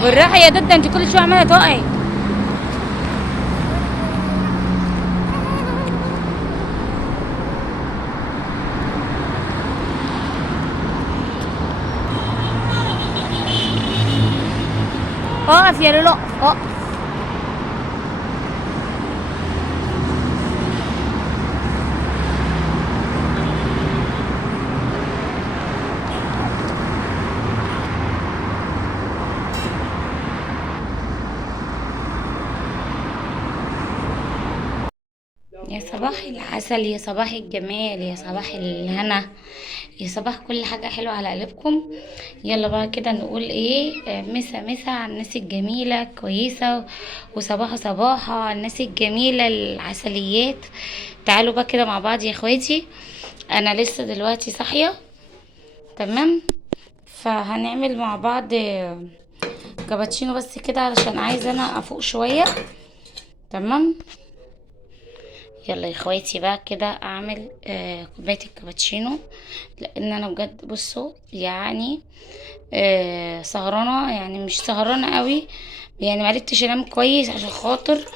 بالراحه يا ضد، انت كل شويه عماله تقعي. اقف يا لولو اقف. يا صباح العسل، يا صباح الجمال، يا صباح الهنا، يا صباح كل حاجة حلوة على قلبكم. يلا بقى كده نقول ايه، مسا مسا على الناس الجميلة كويسة، وصباحة صباحة على الناس الجميلة العسليات. تعالوا بقى كده مع بعض يا اخواتي. انا لسه دلوقتي صاحية، تمام. فهنعمل مع بعض كابتشينو بس كده علشان عايزة انا افوق شوية، تمام. يلا يا اخواتي بقى كده اعمل كوبايه الكابتشينو، لان انا بجد بصوا يعني سهرانه، يعني مش سهرانه قوي، يعني معرفتش انام كويس عشان خاطر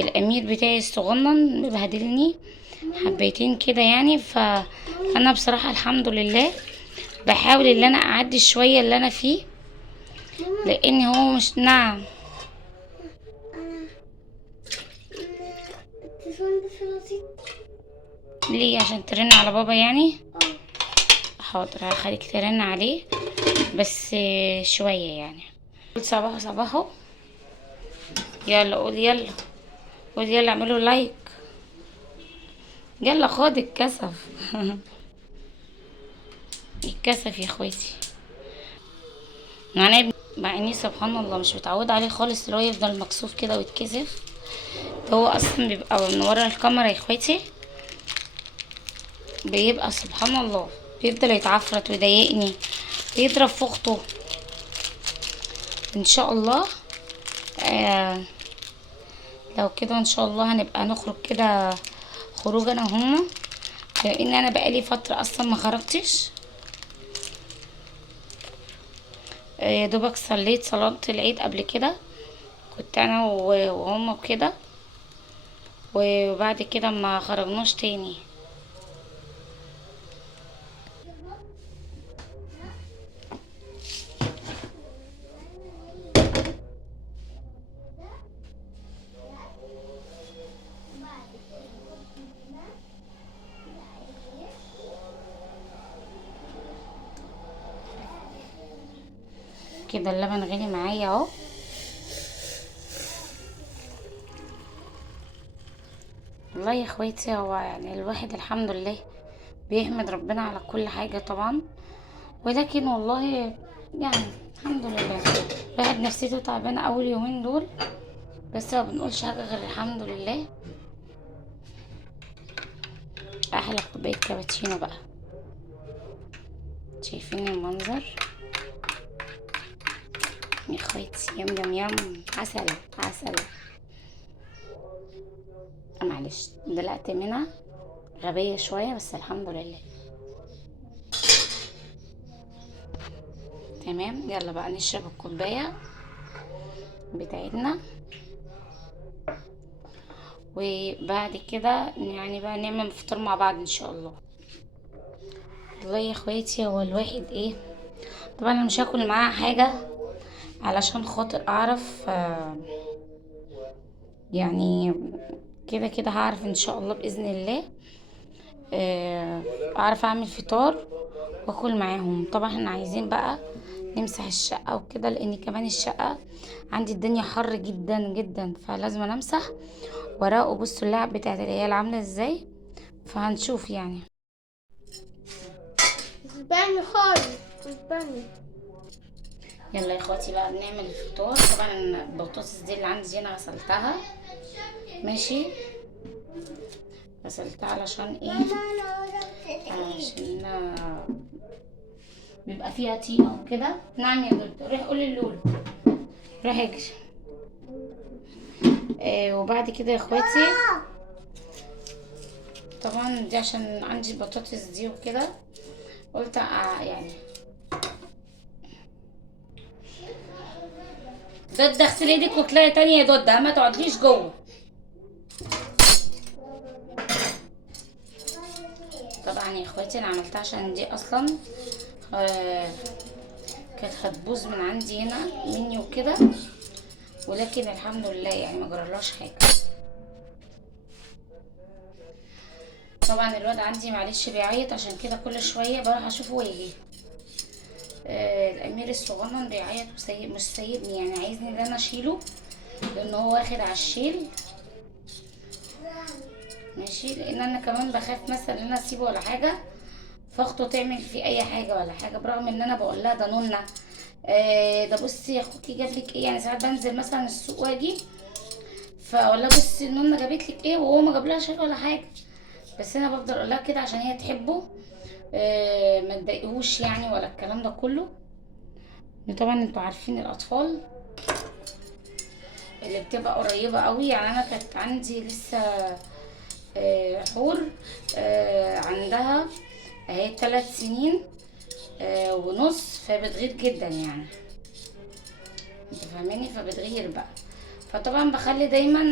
الامير بتاعي الصغنن مبهدلني حبيتين كده يعني. فانا بصراحه الحمد لله بحاول ان انا اعدي شويه اللي انا فيه، لان هو مش نعم. التليفون بس لطيف. ليه؟ عشان ترن على بابا يعني؟ حاضر هخليك ترن عليه، بس شوية يعني. قول صباحو صباحو. يلا قول يلا، قول يلا اعملوا لايك. يلا خد الكسف. الكسف يا اخواتي. يعني مع اني سبحان الله مش متعودة عليه خالص، اللي هو يفضل مكسوف كده ويتكسف. هو اصلا بيبقى من ورا الكاميرا يا اخواتي، بيبقى سبحان الله بيفضل يتعفرت ويضايقني، يضرب في اخته. ان شاء الله آه لو كده ان شاء الله هنبقى نخرج كده خروج انا وهما، لان انا بقالي فتره اصلا ما خرجتش. يا دوبك صليت صلاه العيد قبل كده، كنت انا وهما وكده، وبعد كده ما خرجناش تاني. كده اللبن غلي معايا اهو. والله يا اخواتي هو يعني الواحد الحمد لله بيحمد ربنا على كل حاجه طبعا، ولكن والله يعني الحمد لله الواحد نفسيته تعبانه اول يومين دول، بس ما بنقولش حاجه غير الحمد لله. احلى كوبايه كابتشينو بقى، شايفين المنظر يا اخواتي؟ يم يم يم، عسل عسل. معلش دلقت منها غبية شوية بس الحمد لله. تمام يلا بقى نشرب الكوباية بتاعتنا، وبعد كده يعني بقى نعمل فطار مع بعض ان شاء الله. والله يا اخواتي هو الواحد ايه، طبعا انا مش هاكل معاها حاجة علشان خاطر اعرف يعني كده كده هعرف ان شاء الله باذن الله اعرف اعمل فطار واكل معاهم. طبعا احنا عايزين بقى نمسح الشقة وكده، لان كمان الشقة عندي الدنيا حر جدا جدا، فلازم امسح وراء. بصوا اللعب بتاعت العيال عاملة ازاي، فهنشوف يعني. بان خالص، بان. يلا يا اخواتي بقى بنعمل الفطار. طبعا البطاطس دي اللي عندي دي انا غسلتها، ماشي. غسلتها علشان ايه؟ عشان بيبقى فيها طينة وكده. نعم يا دكتور، روح قولي اللولو، روح اجري. وبعد كده يا اخواتي طبعا دي عشان عندي البطاطس دي وكده، قلت يعني دودة اغسلي ايدك واطلعي تاني يا دودة، ما تقعدليش جوه. طبعا يا اخواتي انا عملتها عشان دي اصلا آه كانت هتبوظ من عندي هنا مني وكده، ولكن الحمد لله يعني ما جرالهاش حاجه. طبعا الواد عندي معلش بيعيط، عشان كده كل شويه بروح اشوفه ويجي. الامير الصغنن بيعيط وسيب مش سايبني، يعني عايزني ان انا اشيله لان هو واخد على الشيل. ماشي، لان انا كمان بخاف مثلا ان انا اسيبه ولا حاجه فاخته تعمل فيه اي حاجه ولا حاجه، برغم ان انا بقول لها ده نونه ده بصي يا اخوكي جاب لك ايه. يعني ساعات بنزل مثلا السوق واجي فاقول لها بصي نونه جابت لك ايه، وهو ما جابلهاش شيء ولا حاجه، بس انا بفضل اقول لها كده عشان هي تحبه. ما تضايقهوش يعني ولا الكلام ده كله. طبعا انتوا عارفين الاطفال اللي بتبقى قريبه قوي، يعني انا كانت عندي لسه حور عندها اهي 3 سنين ونص، فبتغير جدا يعني، انت فاهماني، فبتغير بقى. فطبعا بخلي دايما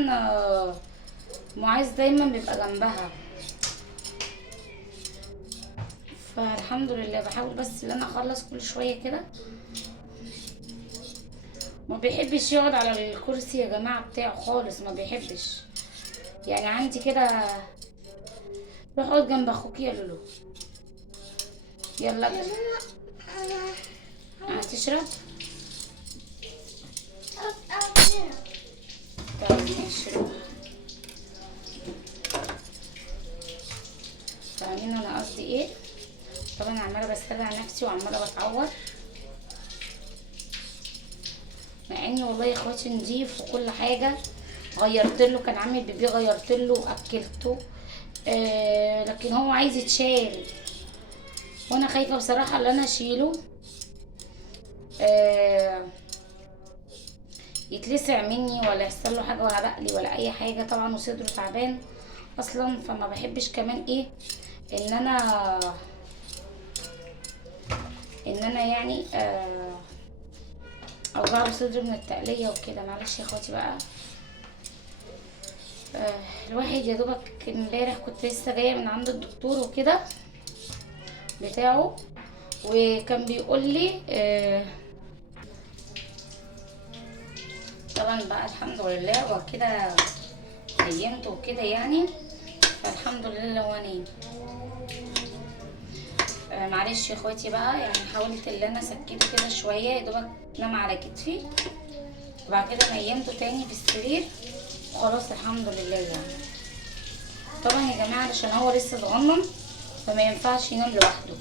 معاذ دايما بيبقى جنبها. فالحمد لله بحاول بس ان انا اخلص كل شويه كده. ما بيحبش يقعد على الكرسي يا جماعه بتاعه خالص، ما بيحبش. يعني عندي كده، روح اقعد جنب اخوك يا لولو، يلا اجري. هتشرب؟ طيب ماشي روح. فاهمين انا قصدي ايه؟ طبعا عماله بسترجع نفسي وعماله بتعور، مع اني والله يا اخواتي نضيف وكل حاجه. غيرت له، كان عامل بيبي غيرت له واكلته، لكن هو عايز يتشال، وانا خايفه بصراحه ان انا اشيله يتلسع مني ولا يحصل له حاجه ولا بقلي ولا اي حاجه طبعا، وصدره تعبان اصلا. فما بحبش كمان ايه ان انا يعني اوجع له صدره من التقليه وكده. معلش يا اخواتي بقى. الواحد يا دوبك امبارح كنت لسه جايه من عند الدكتور وكده بتاعه، وكان بيقول لي طبعا بقى الحمد لله وكده نيمت وكده يعني، فالحمد لله هو نايم. معلش يا اخواتي بقى، يعني حاولت ان انا اسكته كده شويه يا دوبك نام على كتفي، وبعد كده نيمته تاني في السرير وخلاص الحمد لله يعني. طبعا يا جماعه علشان هو لسه صغنن فما ينفعش ينام لوحده.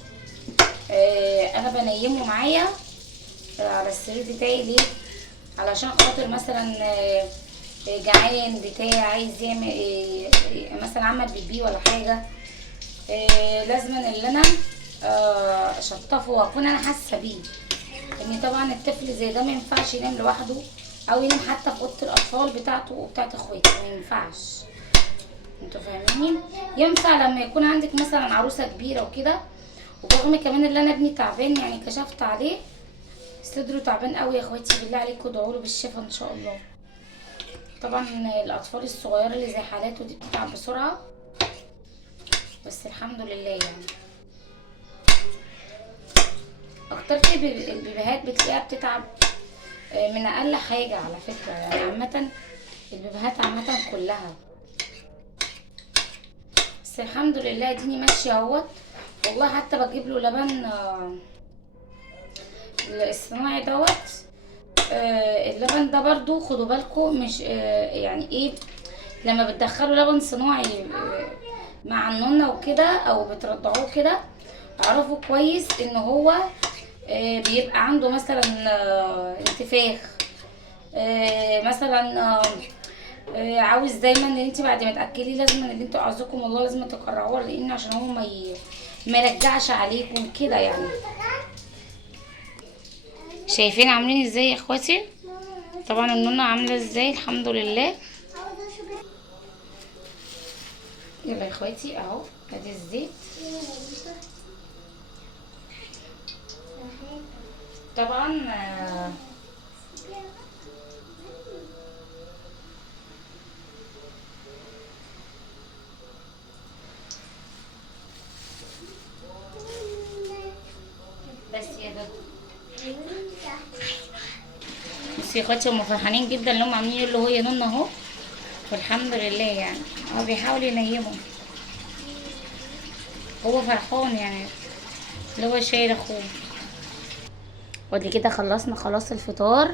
انا بنيمه معايا على السرير بتاعي. ليه؟ علشان خاطر مثلا جعان بتاع عايز يعمل مثلا عمل بيبي ولا حاجه، لازم ان انا اشطفه واكون انا حاسه بيه. ان طبعا الطفل زي ده ما ينفعش ينام لوحده او ينام حتى في اوضه الاطفال بتاعته وبتاعت اخواته، ما ينفعش. انتوا فاهميني؟ ينفع لما يكون عندك مثلا عروسه كبيره وكده، وبرغم كمان ان انا ابني تعبان يعني كشفت عليه صدره تعبان قوي يا اخواتي، بالله عليكم ادعوا له بالشفا ان شاء الله. طبعا الاطفال الصغيره اللي زي حالاته دي بتتعب بسرعه، بس الحمد لله يعني. اكتر البيبيهات بتلاقيها بتتعب من اقل حاجه على فكره، يعني عامه البيبيهات عامه كلها، بس الحمد لله اديني ماشيه اهوت. والله حتى بجيب له لبن الصناعي دوت. اللبن ده برضو خدوا بالكم مش يعني ايه، لما بتدخلوا لبن صناعي مع النونة وكده او بترضعوه كده، اعرفوا كويس ان هو بيبقى عنده مثلا انتفاخ، مثلا عاوز دايما ان انت بعد ما تاكليه لازم ان انتوا اعزكم الله لازم تقرعوه، لان عشان هو ما يرجعش عليكم كده يعني. شايفين عاملين ازاي يا اخواتي؟ طبعا النونة عامله ازاي الحمد لله. يلا يا اخواتي اهو ادي الزيت. طبعا بصي يا اخواتي هما فرحانين جدا اللي هم عاملين يقولوا هو يا نون اهو، والحمد لله يعني هو بيحاول ينيمهم. هو فرحان يعني اللي هو شايل اخوه. ودي كده خلصنا خلاص الفطار.